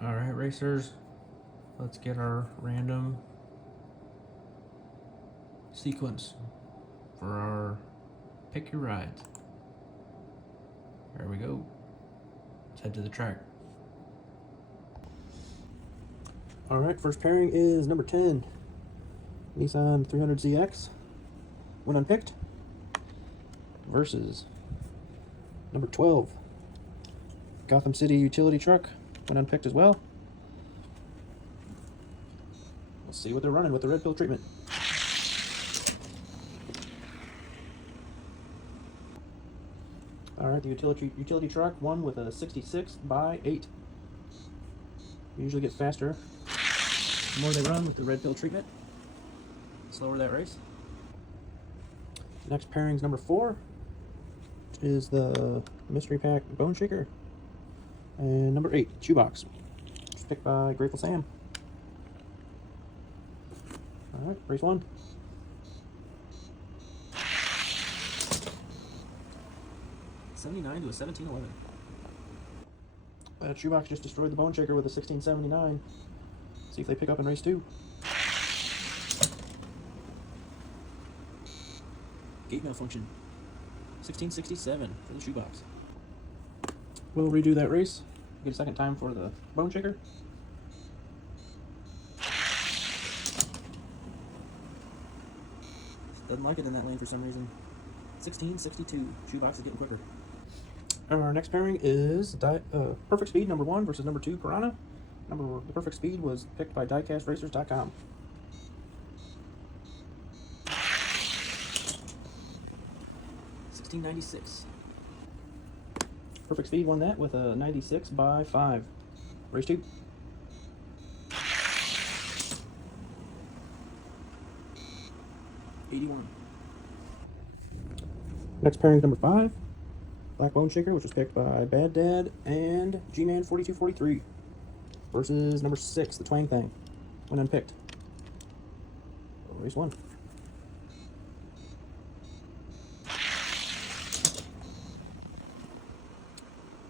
Alright, racers, let's get our random sequence for our pick your rides. There we go. Let's head to the track. Alright, first pairing is number 10, Nissan 300ZX, when unpicked, versus number 12, Gotham City utility truck, when unpicked as well. Let's see what they're running with the red pill treatment. Alright, the utility truck won with a 66 by 8. You usually get faster the more they run with the red pill treatment. Slower that race. Next pairing is number 4, which is the mystery pack bone shaker. And number 8, shoebox, which was picked by Grateful Sam. Alright, race 1. $79 to a 1711. That shoebox just destroyed the bone shaker with a 1679. See if they pick up in race 2. Gate malfunction. 1667 for the shoebox. We'll redo that race. Get a second time for the bone shaker. Doesn't like it in that lane for some reason. 1662. Shoebox is getting quicker. Our next pairing is Perfect Speed number 1 versus number 2 Piranha. The Perfect Speed was picked by DieCastRacers.com. $16.96. Perfect Speed won that with a 96 by 5. Race 2. $81. Next pairing is number 5, Black Bone Shaker, which was picked by Baddad and Gman 4243, versus number 6, the Twang Thing, when unpicked. Race 1.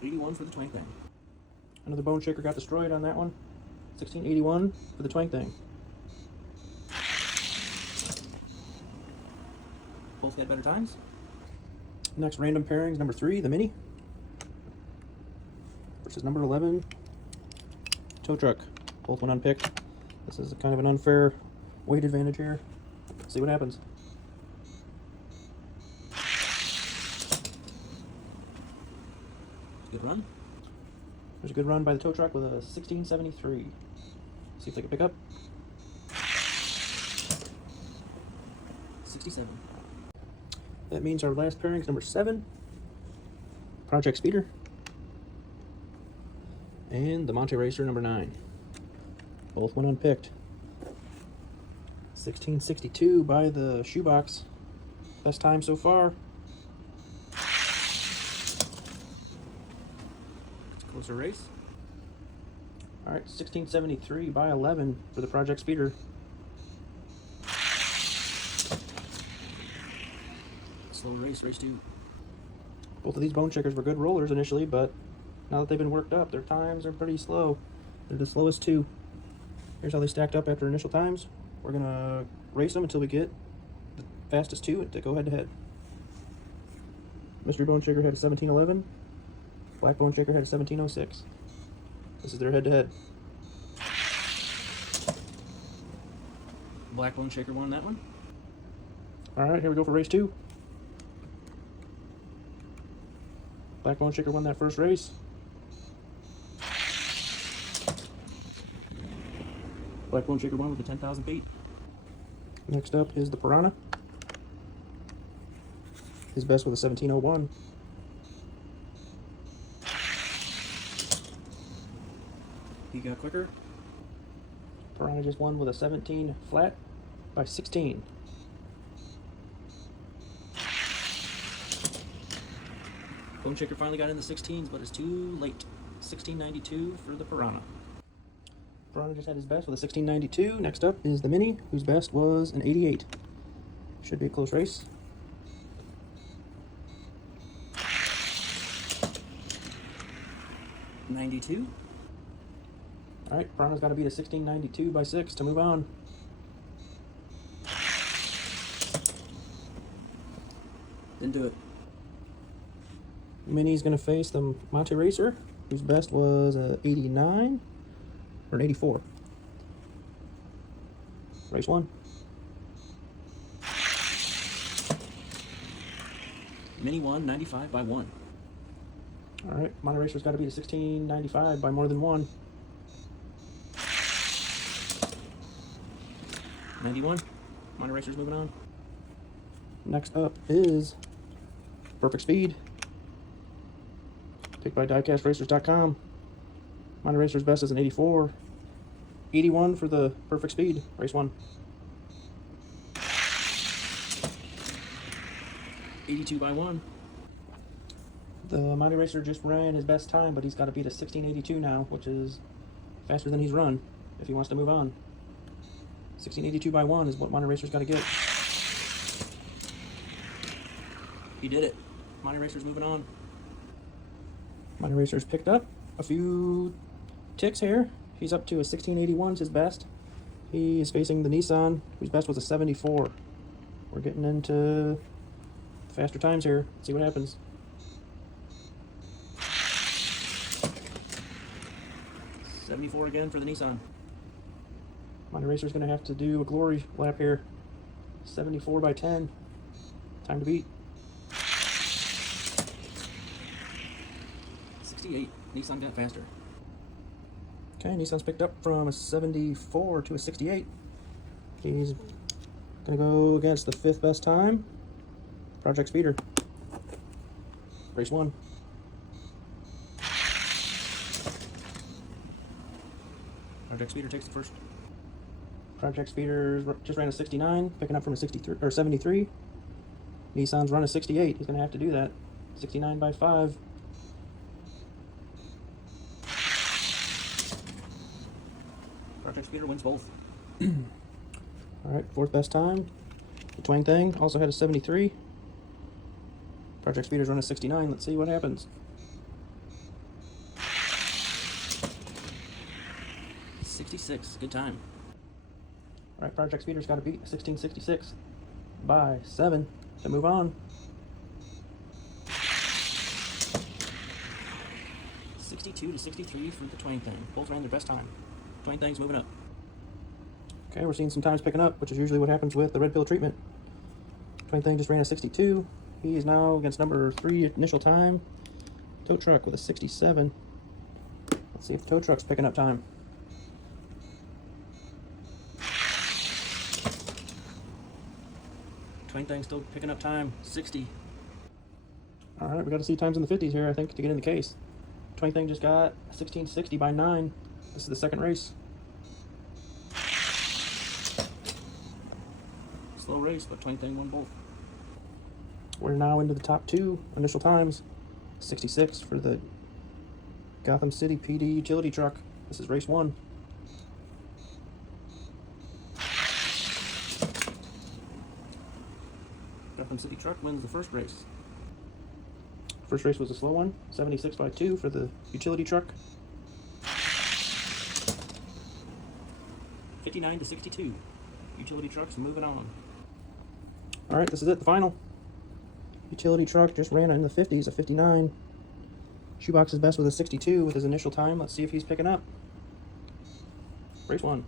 $81 for the Twang Thing. Another Bone Shaker got destroyed on that one. 1681 for the Twang Thing. Both got better times. Next random pairings, number 3, the Mini, versus number 11, Tow Truck. Both went unpicked. This is kind of an unfair weight advantage here. Let's see what happens. Good run. There's a good run by the Tow Truck with a 1673. See if they can pick up. 67. That means our last pairing is number 7, Project Speeder, and the Monte Racer number 9. Both went unpicked. 1662 by the shoebox. Best time so far. It's a closer race. Alright, 1673 by 11 for the Project Speeder. Slow race, race 2. Both of these bone shakers were good rollers initially, but now that they've been worked up, their times are pretty slow. They're the slowest 2. Here's how they stacked up after initial times. We're gonna race them until we get the fastest 2 to go head to head. Mystery Bone Shaker had a 1711. Black Bone Shaker had a 1706. This is their head to head. Black Bone Shaker won that one. Alright, here we go for race 2. Black Bone Shaker won that first race. Black Bone Shaker won with the 10,000 feet. Next up is the Piranha. His best with a 1701. He got quicker. Piranha just won with a 17 flat by 16. Bone Shaker finally got in the 16s, but it's too late. 1692 for the Piranha. Piranha just had his best with a 1692. Next up is the Mini, whose best was an 88. Should be a close race. $92. Alright, Piranha's got to beat a 1692 by 6 to move on. Didn't do it. Mini's going to face the Monte Racer, whose best was a 89 or an 84. Race 1. Mini won 95 by 1. Alright, Monte Racer's got to beat a 1695 by more than 1. 91. Monte Racer's moving on. Next up is Perfect Speed. Picked by DiecastRacers.com. Monte Racer's best is an 84. 81 for the Perfect Speed, race 1. 82 by 1. The Monte Racer just ran his best time, but he's got to beat a 1682 now, which is faster than he's run if he wants to move on. 1682 by 1 is what Monte Racer's got to get. He did it. Monte Racer's moving on. Monte Racer's picked up a few ticks here. He's up to a 1681 is his best. He is facing the Nissan, whose best was a 74. We're getting into faster times here. Let's see what happens. $74 again for the Nissan. Monte Racer's going to have to do a glory lap here. 74 by 10. Time to beat. 68. Nissan got faster. Okay, Nissan's picked up from a 74 to a 68. He's going to go against the 5th best time. Project Speeder. Race 1. Project Speeder takes the first. Project Speeder just ran a 69, picking up from a 63 or 73. Nissan's run a 68. He's going to have to do that. 69 by 5. Project Speeder wins both. Alright, 4th best time. The Twang Thing also had a 73. Project Speeder's run a 69. Let's see what happens. 66. Good time. Alright, Project Speeder's got to beat 1666 by 7 to move on. 62 to 63 for the Twang Thing. Both ran their best time. Twang Thing's moving up. Okay, we're seeing some times picking up, which is usually what happens with the red pill treatment. Twang Thing just ran a 62. He is now against number 3 initial time. Tow Truck with a 67. Let's see if the Tow Truck's picking up time. Twang Thing's still picking up time. 60. Alright, we got to see times in the 50s here, I think, to get in the case. Twang Thing just got 1660 by 9. This is the second race. Slow race, but Twang Thing won both. We're now into the top 2 initial times. 66 for the Gotham City PD utility truck. This is race 1. Gotham City truck wins the first race. First race was a slow one. 76 by 2 for the utility truck. 59 to 62. Utility trucks moving on. Alright, this is it, the final. Utility truck just ran in the 50s, a 59. Shoebox's best was a 62 with his initial time. Let's see if he's picking up. Race 1.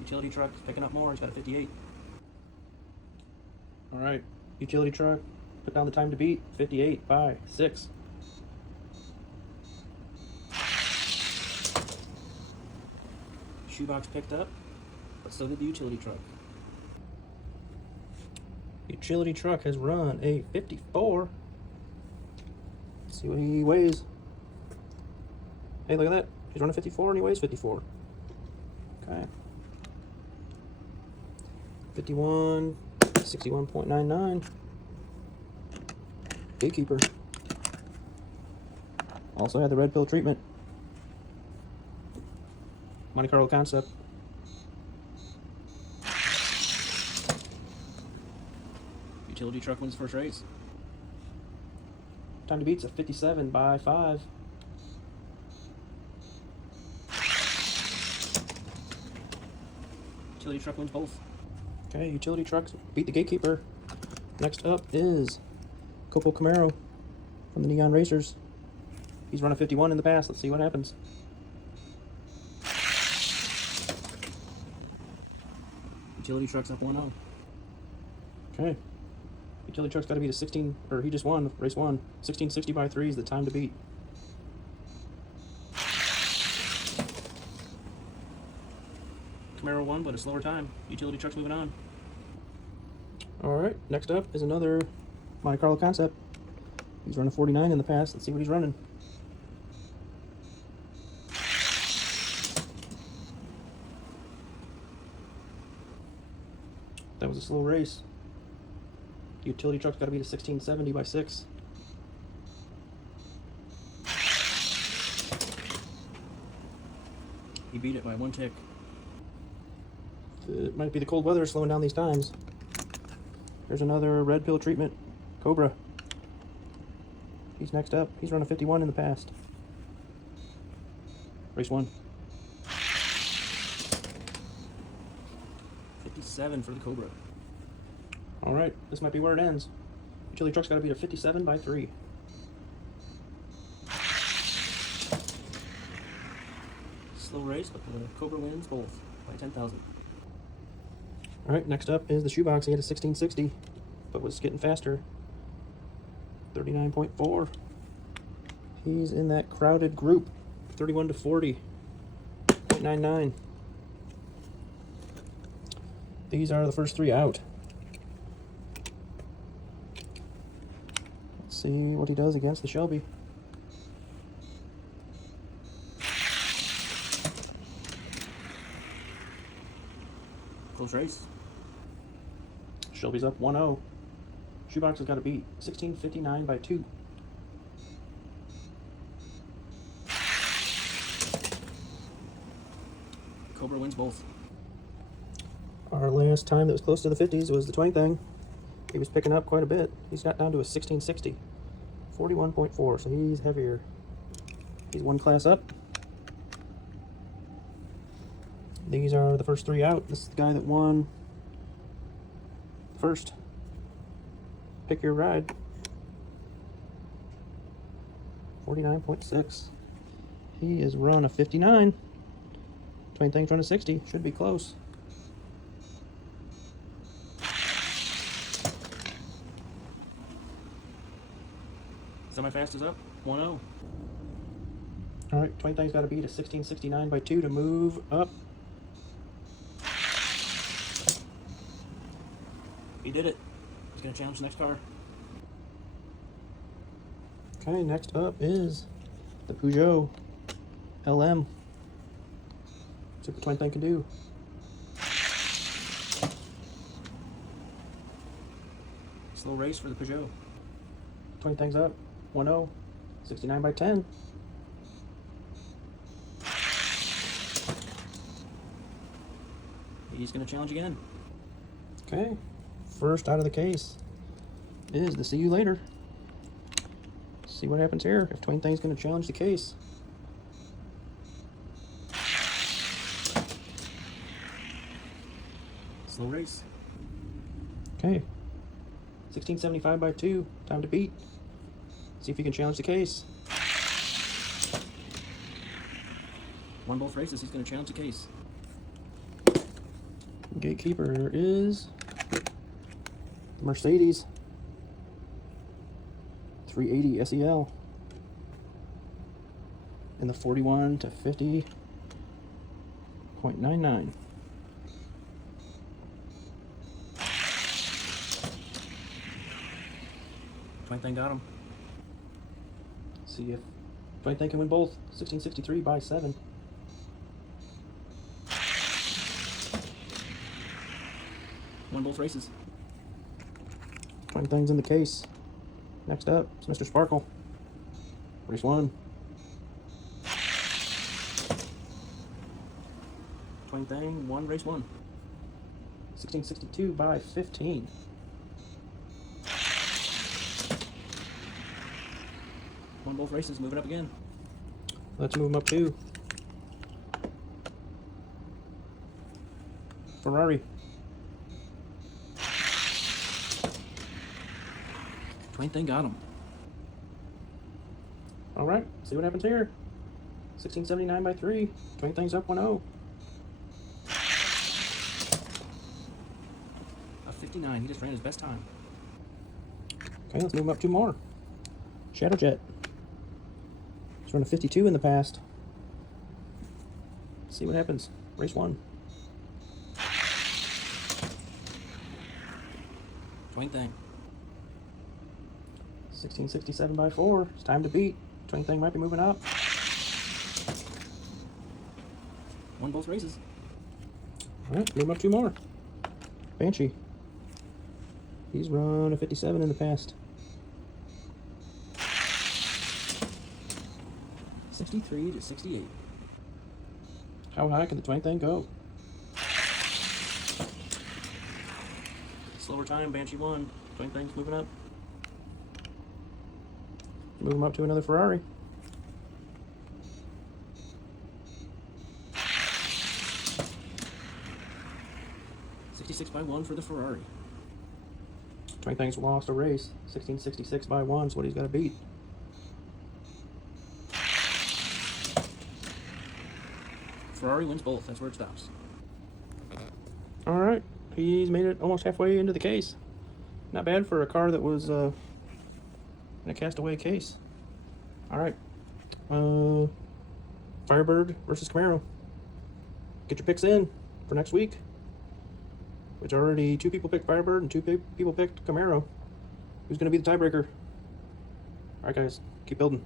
Utility truck picking up more. He's got a 58. Alright, utility truck put down the time to beat. 58 by 6. Shoebox picked up, but so did the utility truck. Utility truck has run a 54. Let's see what he weighs. Hey, look at that. He's running 54 and he weighs 54. Okay. 51, 61.99. Gatekeeper. Also had the red pill treatment. Monte Carlo concept. Utility truck wins first race. Time to beat's a 57 by 5. Utility truck wins both. Okay, utility trucks beat the gatekeeper. Next up is Coco Camaro from the Neon Racers. He's run a 51 in the past. Let's see what happens. Utility truck's up 1-0. Okay. Utility truck's got to beat a 16, or he just won race 1. 1660 by 3 is the time to beat. Camaro won, but a slower time. Utility truck's moving on. Alright, next up is another Monte Carlo concept. He's run a 49 in the past. Let's see what he's running. That was a slow race. Utility truck's got to beat a 1670 by 6. He beat it by 1 tick. It might be the cold weather slowing down these times. There's another red pill treatment, Cobra. He's next up. He's run a 51 in the past. Race 1. 57 for the Cobra. Alright, this might be where it ends. Utility truck's got to beat a 57 by 3. Slow race, but the Cobra wins both by 10,000. Alright, next up is the shoebox. He had a 1660, but was getting faster. 39.4. He's in that crowded group. 31 to 40. 0.99. These are the first 3 out. Let's see what he does against the Shelby. Close race. Shelby's up 1-0. Shoebox has got to beat 1659 by 2. Cobra wins both. Our last time that was close to the 50s was the Twang Thing. He was picking up quite a bit. He's got down to a 1660. 41.4, so he's heavier. He's 1 class up. These are the first 3 out. This is the guy that won first. Pick your ride. 49.6. He is run a 59. Twin Thing's run a 60. Should be close. Semi-fast is up. 1-0. Alright, Twin Thing's got to beat a 1669 by 2 to move up. He did it. He's going to challenge the next car. Okay, next up is the Peugeot LM. See what the Twin Thing can do. Slow race for the Peugeot. Twin Thing's up. 1-0. 69 by 10. He's going to challenge again. Okay. First out of the case is the See You Later. See what happens here. If Twin Thing's going to challenge the case. Slow race. Okay. 1675 by 2. Time to beat. See if he can challenge the case. Won both races. He's going to challenge the case. Gatekeeper is the Mercedes 380 SEL in the 41 to 50.99. Twin Thing got him. See if Twin Thing can win both. 1663 by 7. Won both races. Twin Thing's in the case. Next up is Mr. Sparkle. Race 1. Twin Thing won race 1. 1662 by 15. Won both races, moving up again. Let's move them up too. Ferrari. Twin thing got him. All right, see what happens here. 1679 by 3. Twin thing's up 1-0. A 59. He just ran his best time. Okay, let's move him up 2 more. Shadowjet. He's run a 52 in the past. See what happens. Race 1. Twin thing. 1667 by 4. It's time to beat. Twin thing might be moving up. Won both races. All right, move him up 2 more. Banshee. He's run a 57 in the past. 63 to 68. How high can the twin thing go? Slower time, Banshee won. Twin thing's moving up. Move him up to another Ferrari. $66 by 1 for the Ferrari. Twin thing's lost a race. 1666 by 1 is what he's got to beat. Ferrari wins both. That's where it stops. All right, he's made it almost halfway into the case. Not bad for a car that was in a castaway case. All right, Firebird versus Camaro. Get your picks in for next week. Which already 2 people picked Firebird and 2 people picked Camaro. Who's going to be the tiebreaker? All right, guys, keep building.